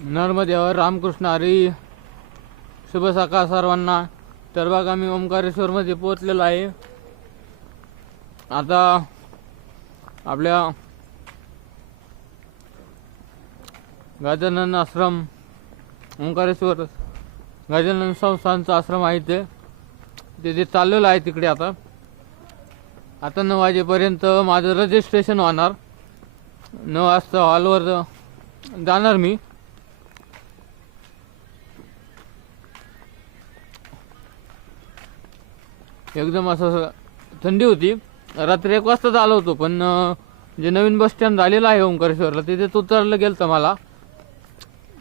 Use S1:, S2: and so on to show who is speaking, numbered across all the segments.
S1: नर्मदेवर रामकृष्ण हरी शुभ सकाळ सर्वांना. तर बघा मी ओंकारेश्वरमध्ये पोहोचलेलो आहे. आता आपल्या गजानन आश्रम ओंकारेश्वर गजानन संस्थांचा आश्रम आहे ते तिथे चाललेलं आहे तिकडे आता. आता नऊ वाजेपर्यंत माझं रजिस्ट्रेशन होणार. नऊ वाजता हॉलवर जाणार मी. एकदम असं थंडी होती. रात्री एक वाजताच आलो होतो पण जे नवीन बस स्टँड झालेलं आहे ओंकारेश्वरला तिथे उतरलं गेलं तर मला.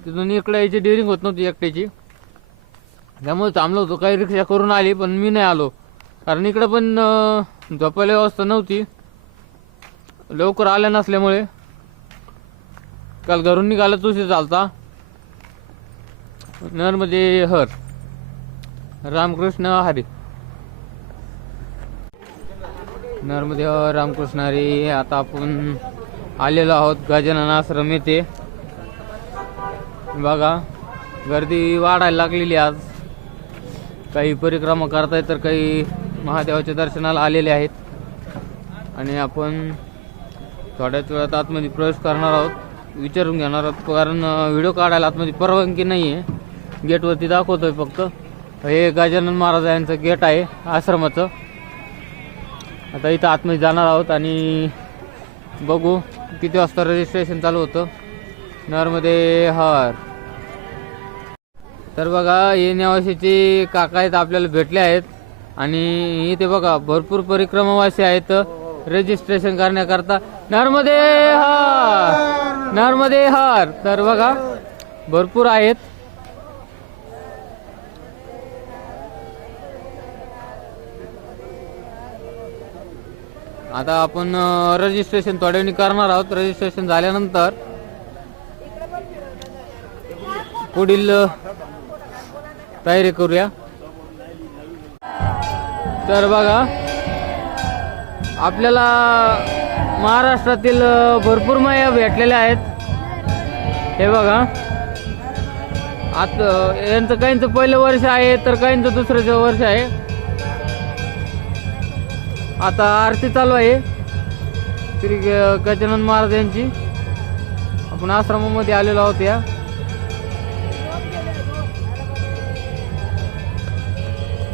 S1: तिथून इकडे यायची डिअरिंग होत नव्हती एकट्याची. त्यामुळे थांबलो होतो काही रिक्षा करून आली पण मी नाही आलो. कारण इकडं पण झोपायला व्यवस्था नव्हती. लवकर आल्या नसल्यामुळे. काल घरून निघाला तुझे चालता. नर्मदे हर. रामकृष्ण हरी. नर्मदेव रामकृष्ण हरी आता आपण आलेलो आहोत गजानन आश्रम येथे. बघा गर्दी वाढायला लागलेली आज. काही परिक्रमा करतायत तर काही महादेवाच्या दर्शनाला आलेले आहेत. आणि आपण थोड्याच वेळात आतमध्ये प्रवेश करणार आहोत. विचारून घेणार आहोत कारण व्हिडिओ काढायला आतमध्ये परवानगी नाही आहे गेटवरती दाखवतोय फक्त. हे गजानन महाराज यांचं गेट आहे आश्रमाचं. आता इथं आतमध्ये जाणार आहोत आणि बघू किती वाजता रजिस्ट्रेशन चालू होतं. नरमध्ये हर. तर बघा हे काका आहेत आपल्याला भेटले आहेत. आणि इथे बघा भरपूर परिक्रमावासी आहेत. रजिस्ट्रेशन करण्याकरता नर्मदे हर. नर्मदे हर. तर बघा भरपूर आहेत. आता आपण रजिस्ट्रेशन तोडवणी करणार आहोत. रजिस्ट्रेशन झाल्यानंतर पुढील तयारी करूया. तर बघा आपल्याला महाराष्ट्रातील भरपूर माया भेटलेल्या आहेत. हे बघा. आता यांचं काहींचं पहिलं वर्ष आहे तर काहींचं दुसरं वर्ष आहे. आता आरती चालू आहे. श्री ग- गजानन महाराज यांची. आपण आश्रमामध्ये आलेलो आहोत या.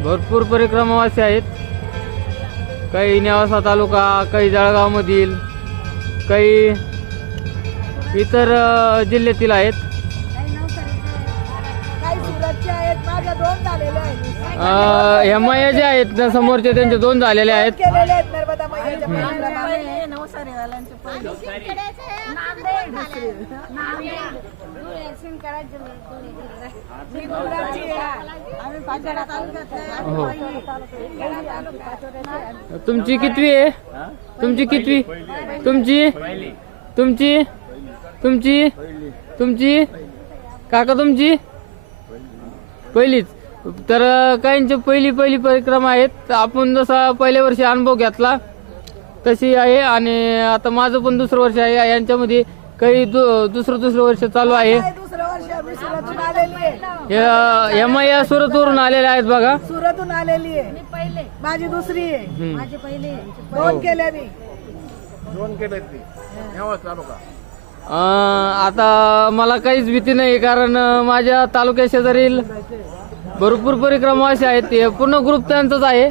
S1: भरपूर परिक्रमावासी आहेत. काही नेवासा तालुका काही जळगावमधील काही इतर जिल्ह्यातील आहेत. अ, ह्या मैया जे आहेत ना समोरचे त्यांचे दोन झालेले आहेत.
S2: केलेले आहेत नर्मदा मैयाच्या मी गुजरातची आहे. आम्ही पाचोरा आहे.
S1: हो.
S2: तालुका, आहे.
S1: तुमची कितवी आहे? तुमची कितवी? तुमची? तुमची? तुमची? तुमची? काका तुमची? पहिलीच. तर काहींची पहिली पहिली परिक्रमा आहेत. आपण जसा पहिल्या वर्षी अनुभव घेतला तशी आहे. आणि आता माझं पण दुसरं वर्ष आहे. यांच्यामध्ये काही दु दुसरं दुसरं वर्ष चालू आहे. या सुरतवरून आलेल्या आहेत बघा.
S2: सुरतून आलेली आहे. माझी दुसरी आहे. माझी पहिली दोन केल्या मी.
S1: अं, आता मला काहीच भीती नाही कारण माझ्या तालुक्या शेजारील भरपूर परिक्रमा असे आहेत ते. पूर्ण ग्रुप त्यांचाच आहे.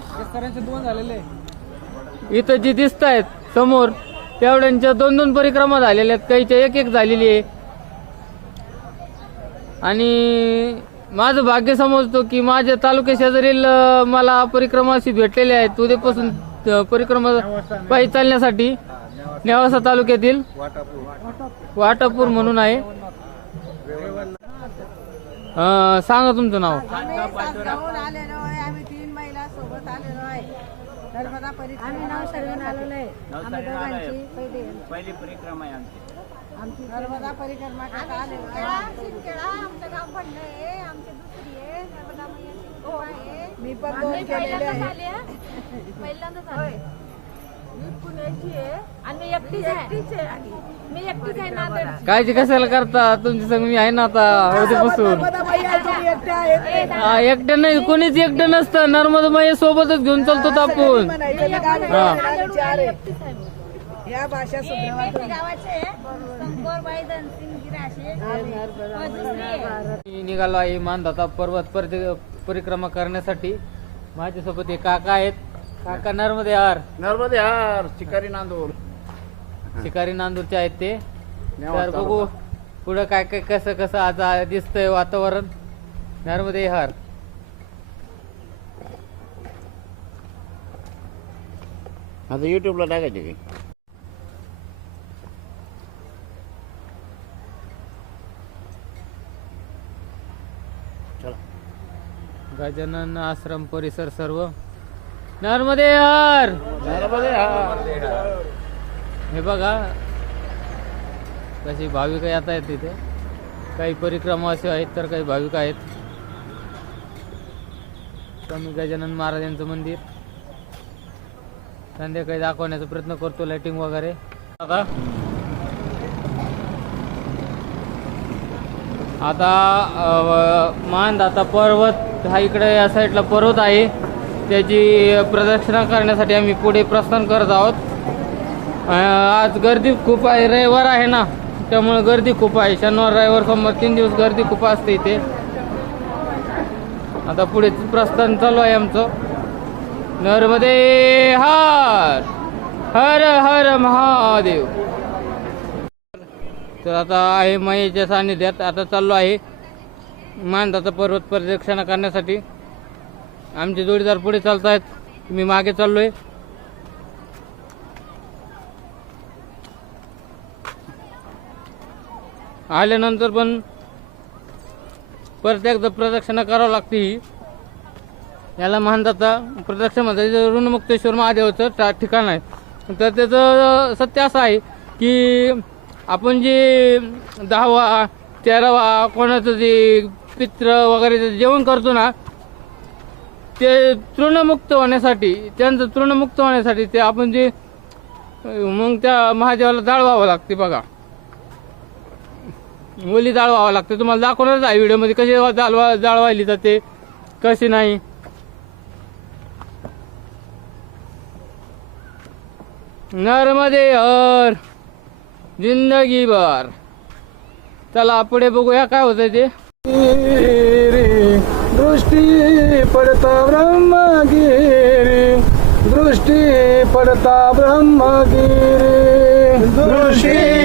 S1: इथं जी दिसत आहेत समोर तेवढ्यांच्या दोन दोन परिक्रमा झालेल्या आहेत. काहीच्या एक एक झालेली आहे. आणि माझं भाग्य समजतो की माझ्या तालुक्या शेजारील मला परिक्रमा अशी भेटलेली आहेत. उद्यापासून परिक्रमा पायी चालण्यासाठी नेवासा तालुक्यातील वाटापूर म्हणून आहे. अं, सांगा तुमचं नाव.
S2: आम्ही सासगावहून आलेलो आहे. आम्ही तीन महिला सोबत आलेलो आहे. नर्मदा परिक्रमा आम्ही नाव सर्वून आलेलो आहे. आम्ही दोघांची पहिली
S3: पहिली परिक्रमा आहे आमची.
S2: आमची नर्मदा परिक्रमा करता आलेलो आहे.
S4: आमचं गाव पडलं आहे. आमची दुसरी आहे. नर्मदा मैयाची कृपा आहे.
S2: मी पण दोन केलेले आहे.
S4: पहिल्यांदाच आले पहिल्यांदाच आले. आणि मी एकटीच आहे. मी एकटीच आहे नांदेड
S1: काळजी कशाला करता? तुमची संग मी आहे ना आता उद्यापासून हा एकटं नाही कोणीच एकटं नसतं. नर्मदा सोबतच घेऊन चालतो आपण. हा
S2: या भाषा सुधारवा
S4: गावाचे.
S1: मी निघालो आहे मानदाता पर्वत परि- परिक्रमा करण्यासाठी. माझ्यासोबत हे काका आहेत. काका नर्मदे हार.
S3: नर्मदे हार शिकारी नांदूर.
S1: शिकारी नांदूरचे आहेत ते. तर बघू पुढं काय काय कसं कसं आज दिसतंय वातावरण. नर्मदे हार.
S3: आता युट्यूबला टाकायचे काही चला.
S1: गजानन आश्रम परिसर सर्व. नर्मदे हार
S3: नर्मदे हार
S1: हे बघा. कशी भाविक येत आहेत तिथे. काही परिक्रमा असे आहेत तर काही भाविक आहेत. स्वामी गजानन महाराजांचं मंदिर. संध्याकाळी दाखवण्याचा प्रयत्न करतो लाइटिंग वगैरे. आता आता अ, मानदाता पर्वत हा इकडे या साईडला पर्वत आहे. त्याची प्रदक्षिणा करण्यासाठी आम्ही पुढे प्रस्थान करत आहोत. आज गर्दी खूप आहे. रविवार आहे ना त्यामुळे गर्दी खूप आहे. शनिवार रविवार सोमवार तीन दिवस गर्दी खूप असते इथे. आता पुढे प्रस्थान चालू आहे आमचं. नर्मदे हर हर हर महादेव. तर आता आहे मयेच्या सान्निध्यात. आता चाललो आहे मानदाचा पर्वत प्रदक्षिणा करण्यासाठी. आमचे जोडीदार पुढे चालत आहेत मी मागे चाललोय. आल्यानंतर पण परत एकदा प्रदक्षिणा करावं लागते. ही याला मानदाता म्हणतात ऋणमुक्तेश्वर महादेवाचं ठिकाण आहे. तर त्याचं सत्य असं आहे की आपण जे दहावा तेरावा कोणाचं जे पित्र वगैरे जेवण करतो ना ते तृणमुक्त होण्यासाठी त्यांचं तृणमुक्त होण्यासाठी ते आपण जे मग त्या महादेवाला जाळवावं लागते बघा. मुली जाळवावं लागते. तुम्हाला दाखवणारच आहे व्हिडिओमध्ये कशी जाळवा जाळवायली जाते कशी नाही. नर्मदे हर जिंदगी भर चला पुढे बघूया काय होतंय ते.
S5: दृष्टी पडता ब्रह्मगिरी दृष्टी पडता ब्रह्मगिरी दृष्टी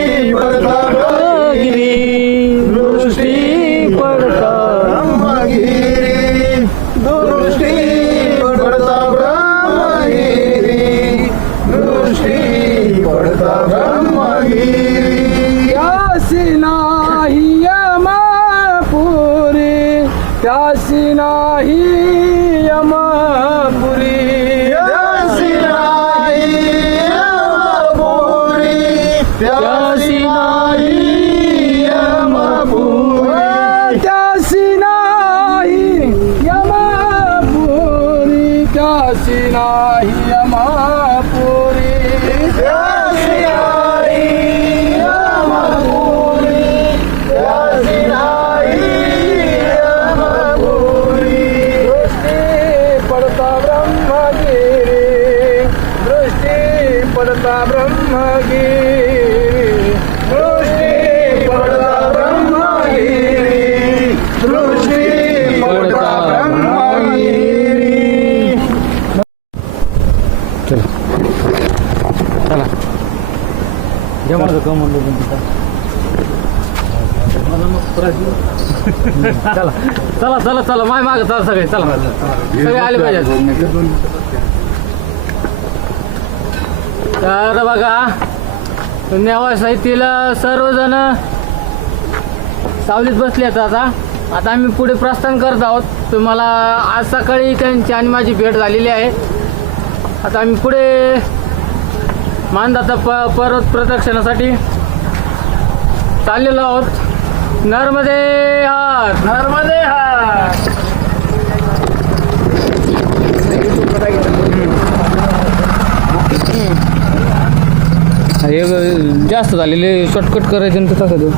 S1: जमलं का म्हणलं पण तिथं. चला. चला चला चला. माय माग चला सगळे. चला. सगळे आले पाहिजे तर बघा नेवास येथील सर्वजण सावलीत बसले आहेत आता. आता आम्ही पुढे प्रस्थान करत आहोत. तुम्हाला आज सकाळी त्यांची आणि माझी भेट झालेली आहे. आता आम्ही पुढे मानदाता प पर्वत प्रदक्षिणासाठी चाललेलो आहोत. नर्मदे हार
S5: नर्मदे हार
S1: हे जास्त झालेले शॉर्टकट करायचे आणि कसं देऊ.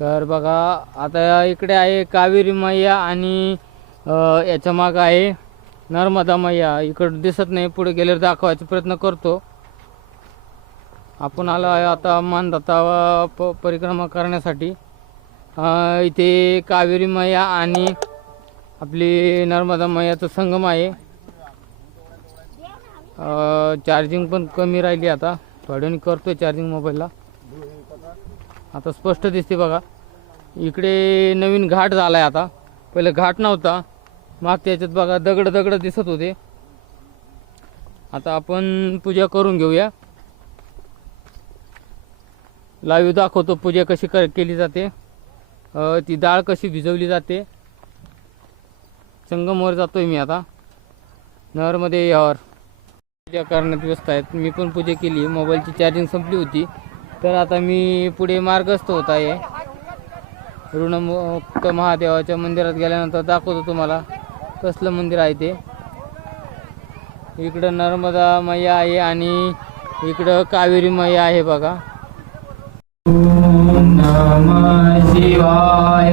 S1: तर बघा आता इकडे आहे कावेरी मैया आणि याच्या मागं आहे नर्मदा मैया इकडं दिसत नाही पुढे गेल्यावर दाखवायचा प्रयत्न करतो. आपण आलो आहे आता मानदाता प परिक्रमा करण्यासाठी. इथे कावेरी मैया आणि आपली नर्मदा मैयाचं संगम आहे. चार्जिंग पण कमी राहिली आता. थोड्याने करतोय चार्जिंग मोबाईलला आता स्पष्ट दिसते बघा. इकडे नवीन घाट झाला आहे आता. पहिले घाट नव्हता. मागच्या याच्यात बघा दगड दगड दिसत होते. आता आपण पूजा करून घेऊया. लाईव्ह दाखवतो पूजा कशी कर केली जाते. ती डाळ कशी भिजवली जाते. संगमवर जातोय मी आता. नहरमध्ये यावर. पूजा करण्यात व्यस्त आहेत. मी पण पूजा केली. मोबाईलची चार्जिंग संपली होती. तर आता मी पुढे मार्गस्थ होत आहे. ऋणमुक्त महादेवाच्या मंदिरात गेल्यानंतर दाखवतो तुम्हाला. कसलं मंदिर आहे ते? इकडं नर्मदा मैया आहे आणि इकडं कावेरी मैया आहे बघा. शिवाय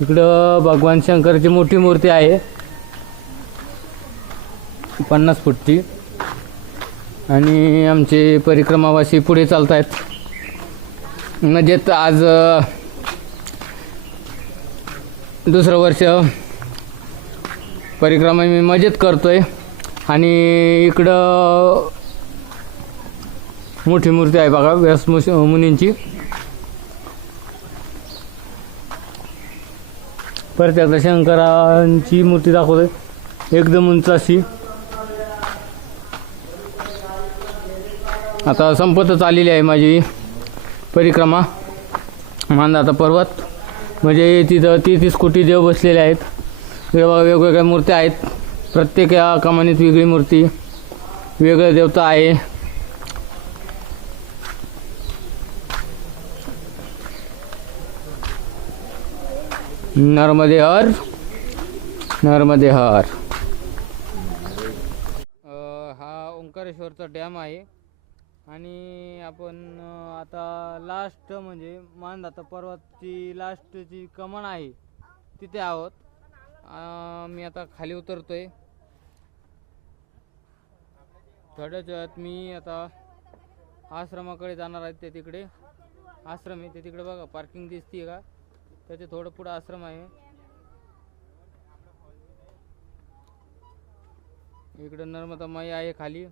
S1: इकडं भगवान शंकरची मोठी मूर्ती आहे. पन्नास फूटची. आणि आमचे परिक्रमावासी पुढे चालत आहेत मजेत आज दुसरं वर्ष परिक्रमा मी मजेत करतोय. आणि इकडं मोठी मूर्ती आहे बघा व्यास मुश- मुनींची. परत एकदा शंकरांची मूर्ती दाखवते एकदम उंच अशी. आता संपतच आलेली आहे माझी परिक्रमा. मानदाता पर्वत. म्हणजे तिथं तेहतीस कोटी देव बसलेले आहेत. वेगवेगळ्या मूर्त्या आहेत. प्रत्येक या कमानीत वेगळी मूर्ती. वेगळं देवता आहे. नर्मदे हर नर्मदे हर. हा ओंकारेश्वरचा डॅम आहे. आणि आपण आता लास्ट म्हणजे मानदाता पर्वतची लास्टची कमान आहे तिथे आहोत. मी आता खाली उतरतोय. थोड्याच वेळात मी आता आश्रमाकडे जाणार आहे ते तिकडे. आश्रम आहे ते तिकडे बघा पार्किंग दिसते का? त्याचे थोडं पुढं आश्रम आहे. इकडं नर्मदा माई आहे खाली.